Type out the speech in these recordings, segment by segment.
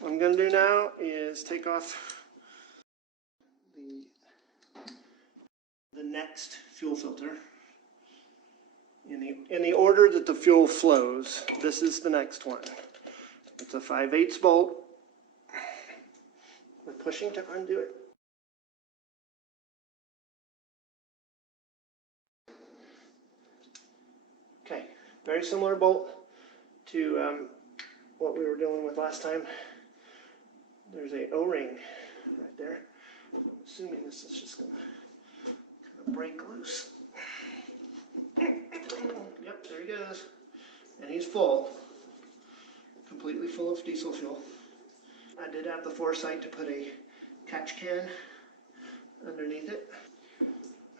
What I'm going to do now is take off the next fuel filter. In the order that the fuel flows, this is the next one. It's a 5/8 bolt. We're pushing to undo it. Okay, very similar bolt to what we were dealing with last time. There's a O-ring right there. I'm assuming this is just going to kind of break loose. Yep, there he goes. And he's full. Completely full of diesel fuel. I did have the foresight to put a catch can underneath it.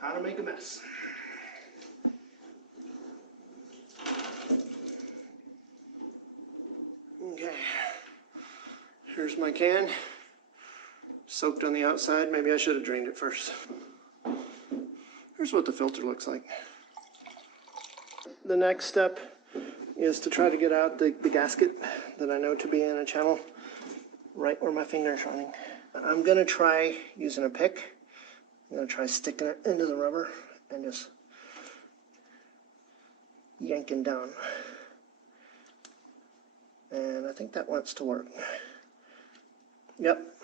How to make a mess. Okay, here's my can. Soaked on the outside. Maybe I should have drained it first. Here's what the filter looks like. The next step is to try to get out the gasket that I know to be in a channel right where my finger is running. I'm going to try using a pick. I'm going to try sticking it into the rubber and just yanking down. And I think that wants to work. Yep.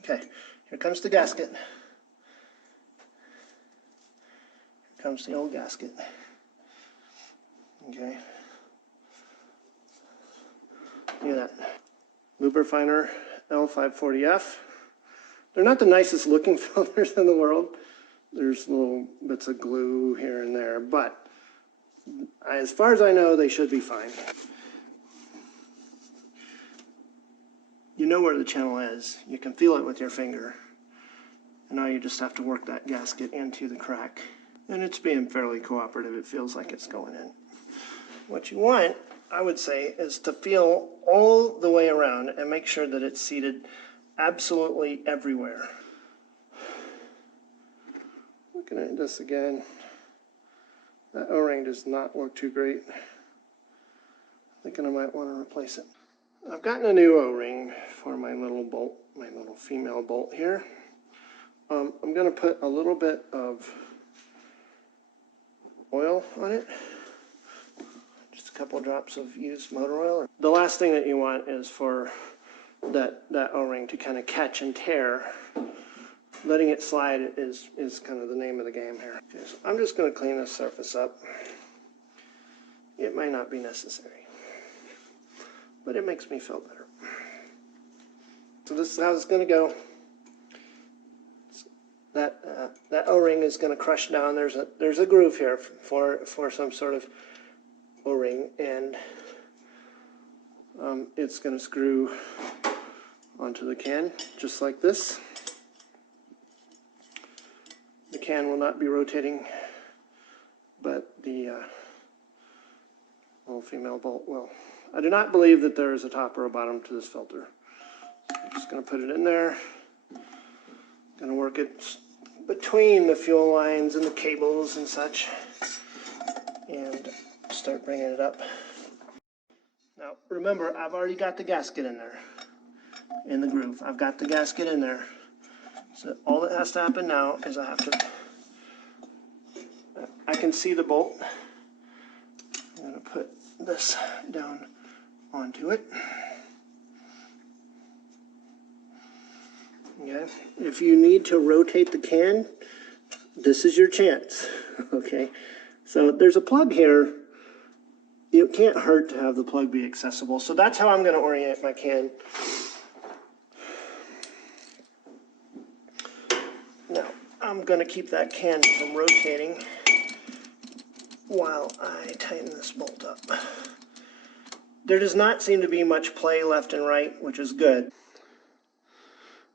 Okay, here comes the gasket. Here comes the old gasket. Okay. Look at that. Luber-finer L540F. They're not the nicest looking filters in the world. There's little bits of glue here and there, but as far as I know, they should be fine. You know where the channel is. You can feel it with your finger. And now you just have to work that gasket into the crack. And it's being fairly cooperative. It feels like it's going in. What you want, I would say, is to feel all the way around and make sure that it's seated absolutely everywhere. Looking at this again, that O-ring does not look too great. Thinking I might want to replace it. I've gotten a new O-ring for my little bolt, my little female bolt here. I'm going to put a little bit of oil on it. Just a couple drops of used motor oil. The last thing that you want is for that O-ring to kind of catch and tear. Letting it slide is kind of the name of the game here. Okay, so I'm just going to clean this surface up. It might not be necessary, but it makes me feel better. So this is how it's going to go. That O-ring is going to crush down. There's a groove here for some sort of O-ring, and it's going to screw onto the can just like this. The can will not be rotating, but the little female bolt will. I do not believe that there is a top or a bottom to this filter. I'm just going to put it in there. Going to work it between the fuel lines and the cables and such, and start bringing it up. Now remember, I've already got the gasket in there, in the groove. I've got the gasket in there. So all that has to happen now is I can see the bolt. I'm going to put this down onto it. Okay. If you need to rotate the can, this is your chance. Okay. So there's a plug here. It can't hurt to have the plug be accessible. So that's how I'm going to orient my can. Now, I'm going to keep that can from rotating while I tighten this bolt up. There does not seem to be much play left and right, which is good.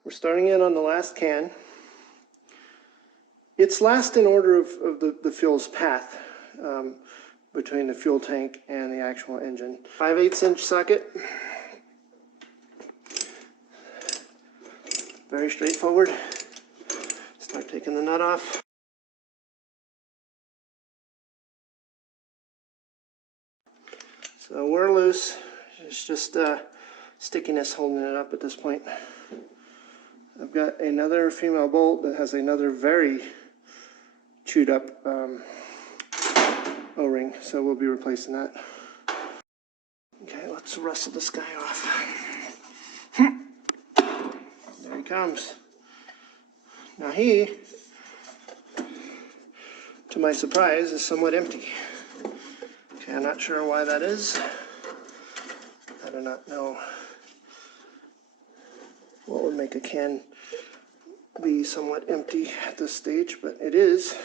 We're starting in on the last can. It's last in order of the fuel's path between the fuel tank and the actual engine. 5/8 inch socket. Very straightforward. Start taking the nut off. So we're loose. It's just stickiness holding it up at this point. I've got another female bolt that has another very chewed up O-ring, so we'll be replacing that. Okay, let's wrestle this guy off. There he comes. Now he, to my surprise, is somewhat empty. Okay, I'm not sure why that is. I do not know what would make a can be somewhat empty at this stage, but it is.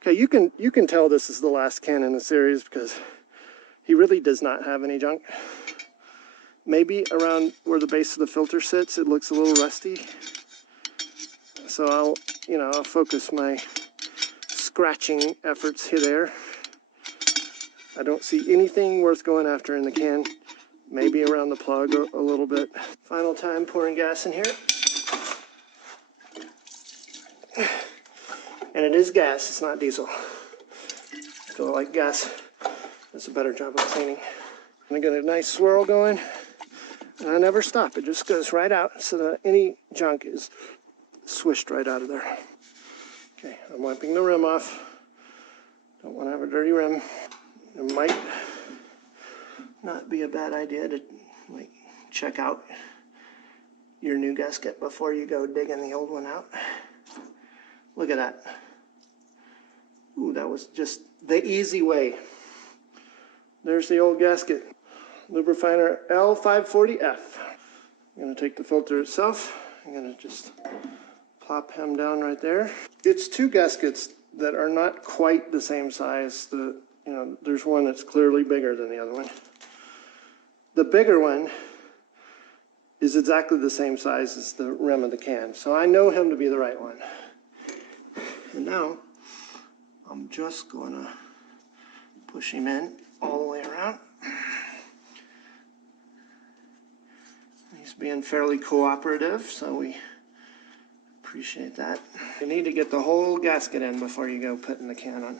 Okay, you can tell this is the last can in the series because he really does not have any junk. Maybe around where the base of the filter sits, it looks a little rusty. So I'll focus my scratching efforts here there. I don't see anything worth going after in the can. Maybe around the plug a little bit. Final time pouring gas in here. And it is gas, it's not diesel. I feel like gas does a better job of cleaning. I'm gonna get a nice swirl going. And I never stop, it just goes right out so that any junk is swished right out of there. Okay, I'm wiping the rim off. Don't want to have a dirty rim. It might not be a bad idea to check out your new gasket before you go digging the old one out. Look at that. Ooh, that was just the easy way. There's the old gasket. Luber-finer L540F. I'm going to take the filter itself. I'm going to just plop him down right there. It's two gaskets that are not quite the same size. There's one that's clearly bigger than the other one. The bigger one is exactly the same size as the rim of the can, so I know him to be the right one. And now I'm just gonna push him in all the way around. He's being fairly cooperative, so we appreciate that. You need to get the whole gasket in before you go putting the can on.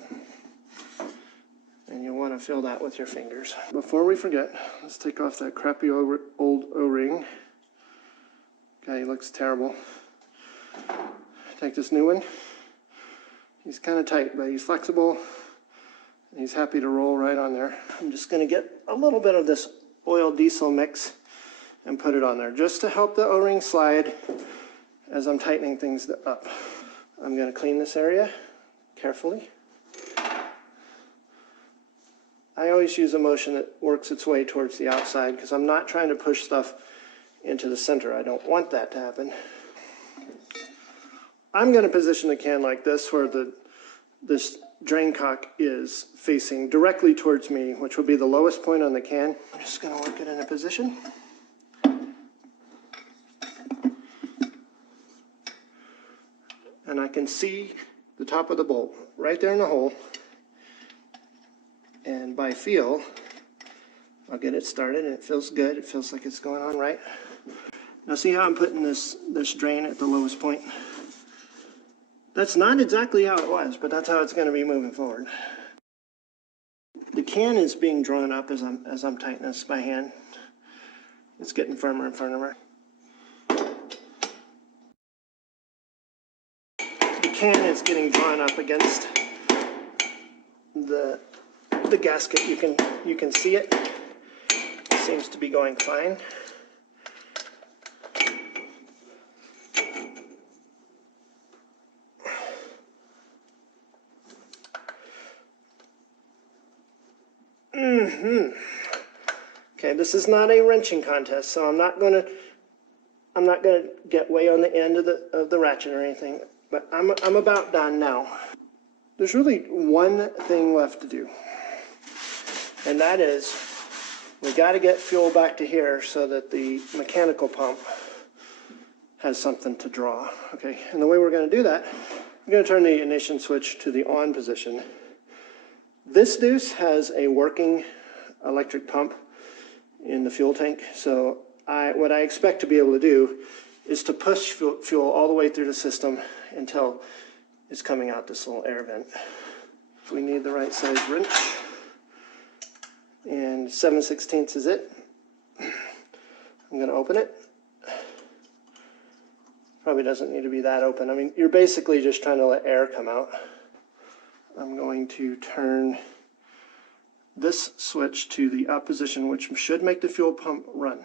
And you'll want to fill that with your fingers. Before we forget, let's take off that crappy old O-ring. Okay, he looks terrible. Take this new one. He's kind of tight, but he's flexible. And he's happy to roll right on there. I'm just going to get a little bit of this oil diesel mix and put it on there, just to help the O-ring slide as I'm tightening things up. I'm going to clean this area carefully. I always use a motion that works its way towards the outside because I'm not trying to push stuff into the center. I don't want that to happen. I'm going to position the can like this where this drain cock is facing directly towards me, which will be the lowest point on the can. I'm just going to work it in a position. And I can see the top of the bolt right there in the hole. And by feel, I'll get it started and it feels good. It feels like it's going on right. Now see how I'm putting this drain at the lowest point? That's not exactly how it was, but that's how it's going to be moving forward. The can is being drawn up as I'm tightening this by hand. It's getting firmer and firmer. The can is getting drawn up against the gasket. You can see it. It seems to be going fine. Okay, this is not a wrenching contest, so I'm not gonna get way on the end of the ratchet or anything. But I'm about done now. There's really one thing left to do, and that is we got to get fuel back to here so that the mechanical pump has something to draw. Okay, and the way we're going to do that, I'm going to turn the ignition switch to the on position. This Deuce has a working electric pump in the fuel tank, so what I expect to be able to do is to push fuel all the way through the system until it's coming out this little air vent. We need the right size wrench, and 7/16 is it. I'm going to open it. Probably doesn't need to be that open. I mean, you're basically just trying to let air come out. I'm going to turn this switch to the up position, which should make the fuel pump run.